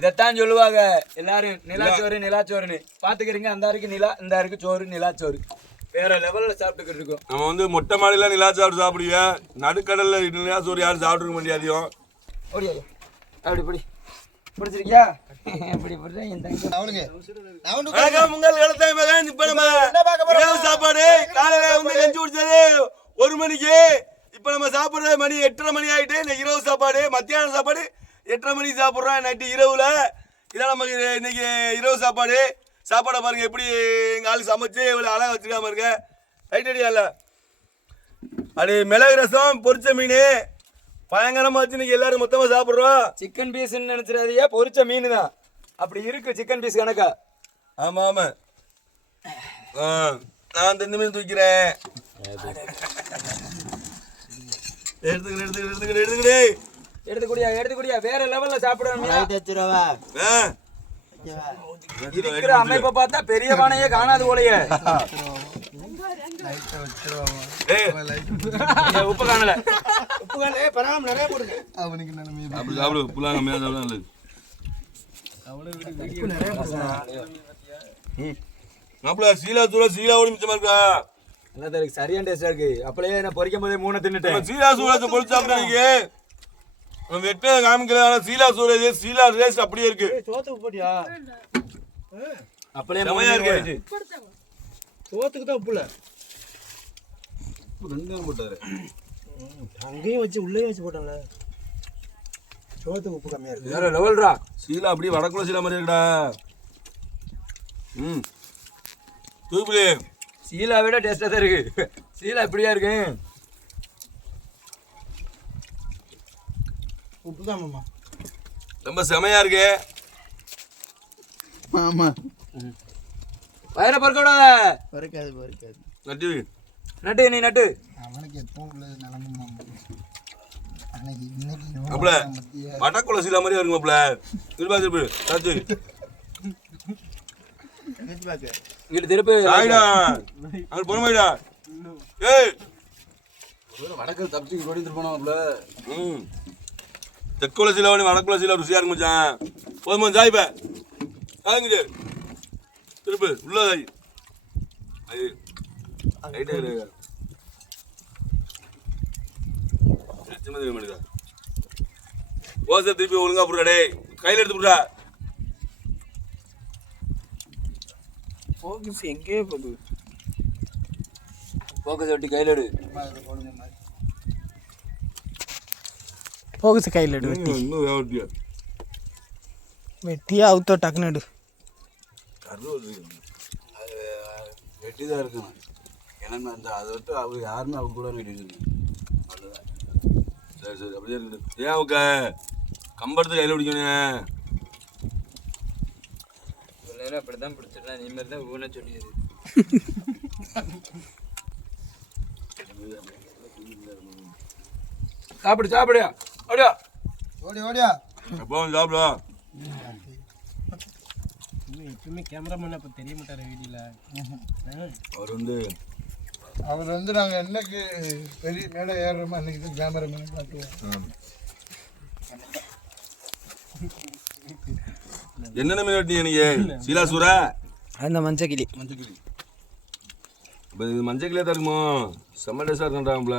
இதைத்தான் சொல்லுவாங்க எல்லாரும், நிலாச்சோறு நிலாச்சோறுன்னு. பாத்துக்கிறீங்க, அந்த அருக்கு நிலா, இந்த அருக்கு சோறு, நிலாச்சோறு வேற லெவல்ல சாப்பிட்டுக்கிட்டு இருக்கோம். நம்ம வந்து மொட்டை மாடியில நிலாச்சோறு சாப்பிடுவேன், நடுக்கடல்ல நிலாச்சோறு யாரும் சாப்பிட்டுருக்க முடியாதையும். அப்படி பிடி பிடிச்சிருக்கியா? இப்படி சாப்பாடு காலையில வந்து கஞ்சி குடிச்சது 1 மணிக்கு. இப்ப நம்ம சாப்பிடுற மணி 8:30 மணி ஆயிட்டு. இன்னைக்கு இரவு சாப்பாடு, மத்தியான சாப்பாடு 8:30 மணிக்கு சாப்பிடுறோம். நைட்டு இரவுல இதான் நமக்கு இன்னைக்கு இரவு சாப்பாடு. சாப்பாடை பாருங்க எப்படி எங்க ஆளு சமைச்சு இவ்வளவு அழகா வச்சிருக்காம இருக்க. ரைட் அடியா இல்ல அது மிளகு ரசம், பொரிச்ச மீன் பயங்கரமா வச்சு இன்னைக்கு எல்லாரும் மொத்தமா சாப்பிடுறோம். சிக்கன் பீஸ் நினைச்சிடாதியா, பொரிச்ச மீன் தான். அப்படி இருக்கு சிக்கன் பீஸ் கணக்கா. ஆமா ஆமா, நான் இந்த மீன் தூக்கிறேன். எடுத்துக்கூடியா வேற லெவல்ல சாப்பிடணும். இருக்கிற அமைப்பை பார்த்தா பெரிய பானையே காணாது போலயே. உப்பு காணல, பரவாயில்ல நிறைய போடுங்க. அப்படி சாப்பிடு, உப்புலாம் கம்மியா சாப்பிட நல்லது. மாப்பிள்ள சீலா தூர சீலாவோட மிச்சமா இருக்கா? சரியான டேஸ்டா இருக்கு. அப்பளே நான் பொரிக்கும் போதே 3 தின்னுட்டேன். சீலா சூரத்தை பொரிச்சு சாப்பிடுறீங்க. வெட்ட காமிக்கல, ஆனா சீலா சூரஜ் சீலா ரேஸ் அப்படியே இருக்கு. சோத்துக்கு போட்டியா? அப்பளே செமையா இருக்கு. சோத்துக்கு தான் உப்புல ரெண்டும் போட்டாரு. அங்கேயும் வச்சு உள்ளே வச்சு போட்டான்ல. சோத்துக்கு உப்பு கம்மியா இருக்கு. வேற லெவல்ரா. சீலா அப்படியே வடக்குள்ள சீலா மாதிரி இருக்குடா. தூக்குலே சீலா விட டேஸ்டா தான் இருக்கு. சீலா இப்படியா இருக்கு. உப்பு தான் மாமா, ரொம்ப செமையா இருக்கு. ஆமா வயிற பறக்க விடாத. பறக்காது நட்டு நட்டு நீ நட்டு. அவனுக்கு எப்பவும் உள்ளது நிலமும் அன்னைக்கு இன்னைக்கு மாப்பிள்ள வடக்குள்ள சீலா மாதிரியா இருக்கு மாப்பிள்ள. திருப்பி திருப்பி சாச்சு இங்கிட்டு திருப்பி ஆயிடா அங்க போனமாயிடா. ஏய் வடக்கு தப்பிச்சு ஓடி திருப்பணும் மாப்பிள்ள. தெற்குள்ள சீலா வடக்குள்ள சீலா ருசியா இருக்கு மச்சான். போதுமா சாய்ப்ப சாய்ங்க திருப்பி உள்ள சாய். ஓசை திருப்பி ஒழுங்கா போடுறா. கையில எடுத்து போடுறா. ஃபோக்கஸ் எங்கேயே போகுது. போக்கஸ் வெட்டி கையில எடு. ஃபோக்கஸ் கையில் எடு. வெட்டி வெட்டியா அவுத்தோ டக்குன்னு எடு. வெட்டி தான் இருக்கணும். ஏன்னா அந்த அதை விட்டு அவங்க யாருன்னு அவங்க கூட வெட்டிட்டு அவ்வளோதான். சரி சரி அப்படியே இருக்குது. ஏன் அவங்க கம்பெடுத்து கையில் பிடிக்கணும். நேரம் அப்படி தான் பிடிச்சிடலாம். நீ மாதிரி தான் ஊன சொல்லியது. சாப்பிடு சாப்பிடுயா. அப்படியா ஓடியா எப்போ சாப்பிடா. எப்பவுமே கேமராமேன் அப்போ தெரிய மாட்டார் வீடியோவில். அவர் வந்து நாங்கள் என்னைக்கு பெரிய மேலே ஏறுறோமோ அன்னைக்கு தான் கேமராமேன் பார்த்துவோம். என்னென்ன மீன் வெட்டிங்க நீங்க? சீலா சூரா அந்த மஞ்சக்கிளி. இப்போ இது மஞ்சக்கிளியே தான் இருக்குமோ? செம்ம டேஸ்டாக இருக்குன்றாங்கள.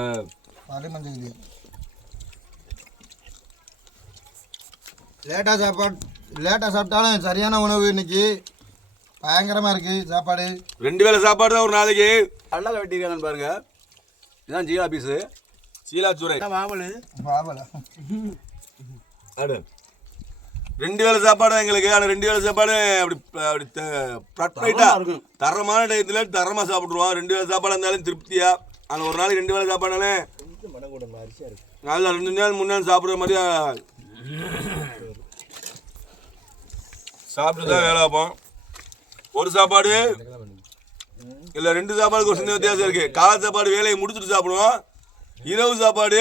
அதே மஞ்சக்கிளி. லேட்டாக சாப்பிட்டாலும் சரியான உணவு இன்னைக்கு. பயங்கரமாக இருக்குது சாப்பாடு. 2 வேளை சாப்பாடு தான் ஒரு நாளைக்கு. அண்ணால வெட்டிருக்காங்கன்னு பாருங்க. இதுதான் ஜீலா பீஸு. சீலா சூரை பாவலா ஆடு 2 வேளை சாப்பாடு தான் எங்களுக்கு. ஆனால் 2 வேளை சாப்பாடு அப்படி அப்படி இருக்கும். தரமான டயத்தில் தரமாக சாப்பிட்ருவோம். 2 வேளை சாப்பாடு இருந்தாலும் திருப்தியாக. ஆனால் ஒரு நாளைக்கு 2 வேளை சாப்பாடுனாலே நல்லா 2 நாள் 3 நாள் சாப்பிட்ற மாதிரியா சாப்பிட்டு தான் வேலை பார்ப்போம். ஒரு சாப்பாடு இல்லை 2 சாப்பாடுக்கு ஒரு சின்ன வித்தியாசம் இருக்குது. காலை சாப்பாடு வேலையை முடிச்சுட்டு சாப்பிடுவோம். இரவு சாப்பாடு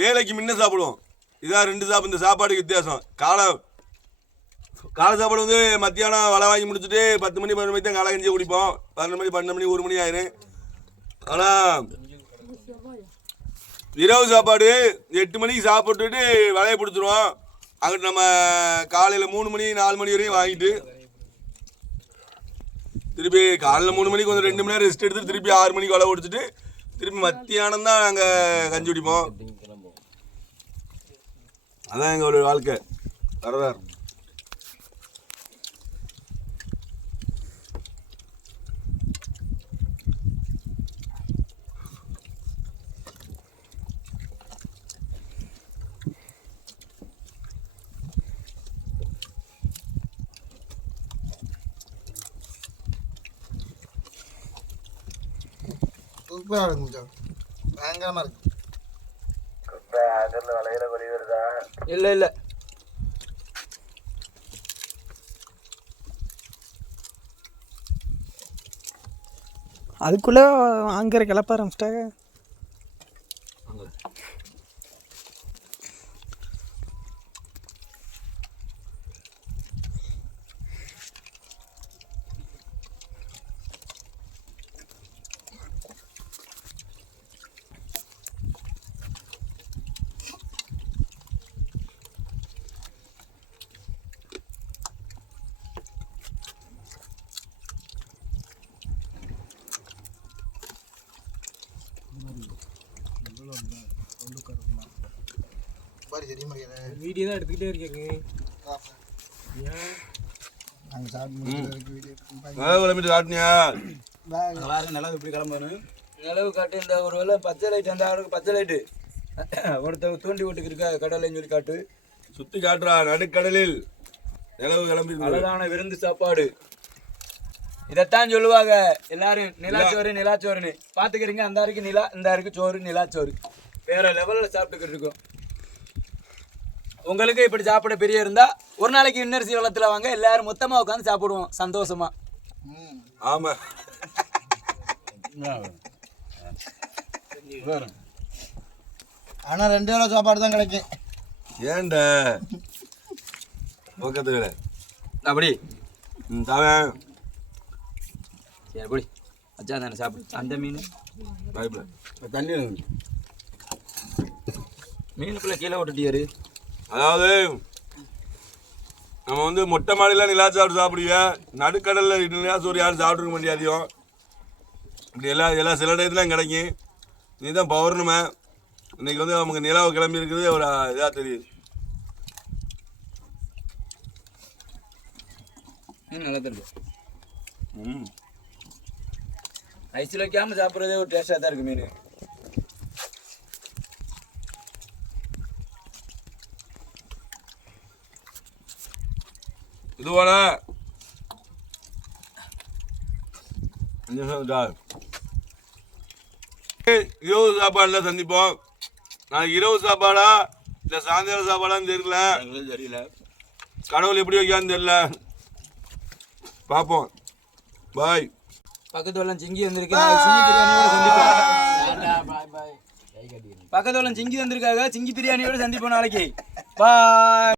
வேலைக்கு முன்ன சாப்பிடுவோம். இதான் 2 இந்த சாப்பாடுக்கு வித்தியாசம். காலை சாப்பாடு வந்து மத்தியானம் வலை வாங்கி முடிச்சுட்டு 10 மணி 11 மணி தான் காலை கஞ்சி குடிப்போம். 12 மணி 12 மணி 1 மணி ஆயிரும். ஆனால் இரவு சாப்பாடு 8 மணிக்கு சாப்பிட்டுட்டு வலையை பிடிச்சிருவோம். அங்கிட்டு நம்ம காலையில் 3 மணி 4 மணி வரையும் வாங்கிட்டு திருப்பி காலையில் 3 மணிக்கு வந்து 2 மணி நேரம் ரெஸ்ட் எடுத்துட்டு திருப்பி 6 மணிக்கு வலை ஓடிச்சிட்டு திருப்பி மத்தியானம் தான் நாங்கள் கஞ்சி குடிப்போம். அதான் எங்களோட வாழ்க்கை. வரதா சூப்பராக இருக்கு மச்சான், பயங்கரமாக இருக்கு. இல்லை இல்லை அதுக்குள்ளே அங்கே கிளப்ப ஆரம்பிச்சிட்டாங்க. பாரு சரி முடியல, வீடியோ தான் எடுத்துக்கிட்டே இருக்கேங்க. நாங்கள் சாப்பிட்டு வீடியோ கிளம்பிட்டு காட்டினியா? பாருங்க நிலவு இப்படி கிளம்பணும். நிலவு காட்டு இந்த ஒரு வேளை பச்சை லைட் அந்த அவருக்கு பச்சை லைட்டு ஒருத்தர் தூண்டி விட்டுக்கு இருக்கா கடலைன்னு சொல்லி காட்டு. சுற்றி காட்டுறா நடுக்கடலில் நிலவு கிளம்பி. அழகான விருந்து சாப்பாடு. இதைத்தான் சொல்லுவாங்க எல்லாரும் நிலாச்சோறு நிலாச்சோறுன்னு. பார்த்துக்கிறீங்க அந்த இருக்கு நிலா, இந்த இருக்கு சோறு, நிலாச்சோறு வேற லெவலில் சாப்பிட்டுக்கிட்டு இருக்கோம். உங்களுக்கு இப்படி சாப்பிட பெரிய இருந்தா ஒரு நாளைக்கு இன்னரிசி வளத்தில் வாங்க, எல்லாரும் மொத்தமாக உட்காந்து சாப்பிடுவோம் சந்தோஷமா. ஆமா ஆனால் 2 வேளை சாப்பாடு தான் கிடைக்கும். ஏன்டா பக்கத்து வேலை அப்படி தவன் சரி அப்படி வச்சா தானே சாப்பிடு. அந்த மீன் பைப்பில் தண்ணி மீனுக்குள்ளே கீழே விட்டுட்டியாரு. அதாவது நம்ம வந்து மொட்டை மாடியில் நிலா சாப்பிட்டு சாப்பிடுவேன், நடுக்கடலில் நிலா சோறு யாரும் சாப்பிட்ருக்க முடியாதையும். இப்படி எல்லா சில டயத்துலாம் கிடைக்கும். நீ தான் பௌர்ணமை இன்னைக்கு வந்து நமக்கு நிலாவை கிளம்பி இருக்கிறது ஒரு இதாக தெரியுது. மீன் நல்லா தெரியும். ஐஸில் வைக்காமல் சாப்பிட்றதே ஒரு டேஸ்ட்டாக தான் இருக்குது மீன். இது போல இரவு சாப்பாடுல சந்திப்போம். நான் இரவு சாப்பாடா இல்லை சாயந்தர சாப்பாடான்னு தெரியல, தெரியல. கடவுள் எப்படி வைக்கான்னு தெரியல, பார்ப்போம். பாய். பக்கத்து வெள்ளம் சிங்கி வந்திருக்கு. சிங்கி பிரியாணியோட சந்திப்போம். பக்கத்து வெள்ளம் சிங்கி வந்திருக்காங்க. சிங்கி பிரியாணியோட சந்திப்போம் நாளைக்கு. பாய்.